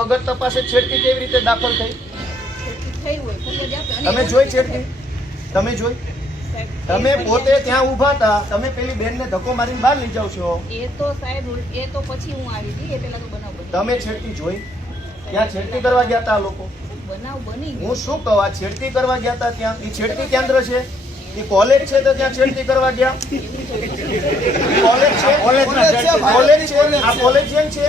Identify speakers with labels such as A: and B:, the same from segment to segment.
A: વગર તપાસે છેડતી કેવી રીતે દાખલ થઈ? તમે જોઈ છેડતી? તમે જોઈ? તમે પોતે ત્યાં ઊભા હતા તમે પેલી બેનને ધક્કો મારીને બહાર લઈ જાવ છો.
B: એ તો સાહેબ એ તો પછી હું આવી હતી એ પેલા તો બનાવ
A: તમે છેડતી જોઈ? ત્યાં છેડતી કરવા ગયા હતા આ લોકો?
B: બનાવ બની
A: હું શું કહું આ છેડતી કરવા ગયા હતા ત્યાં? એ છેડતી કેન્દ્ર છે? એ કોલેજ છે તો ત્યાં છેડતી કરવા ગયા? કોલેજ છે? કોલેજ છે? આ કોલેજ
B: ના છે?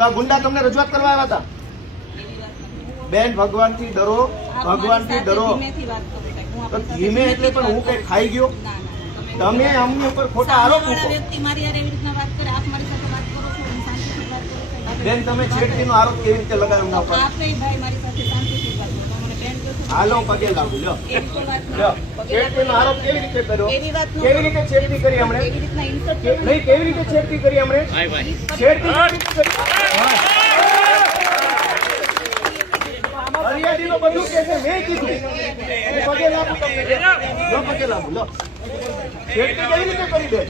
A: તો આ ગુંડા તમને રજૂઆત કરવા આવ્યા હતા. બેન ભગવાનથી ડરો ભગવાનથી ડરો. તો ધીમે એટલે પણ હું કઈ ખાઈ ગયો. તમે અમની ઉપર ખોટા આરોપ મૂકો. બેન તમે છેડતીનો આરોપ કેવી રીતે લગાવ્યો ના
B: તો
A: પર
B: આપે ભાઈ મારી સાથે શાંતિથી વાત કરો મને બેન કહો છો.
A: હાલો પગે લાગુ લ્યો. છેડતીનો આરોપ કેવી રીતે કર્યો? કેવી રીતે છેડતી કરી હમણે? નહીં કેવી રીતે છેડતી કરી હમણે? છેડતી બધું કે છે મેં કીધું. પગે લાગુ તમને પગે લાગુ લો છેડતી કેવી રીતે કરી બેન?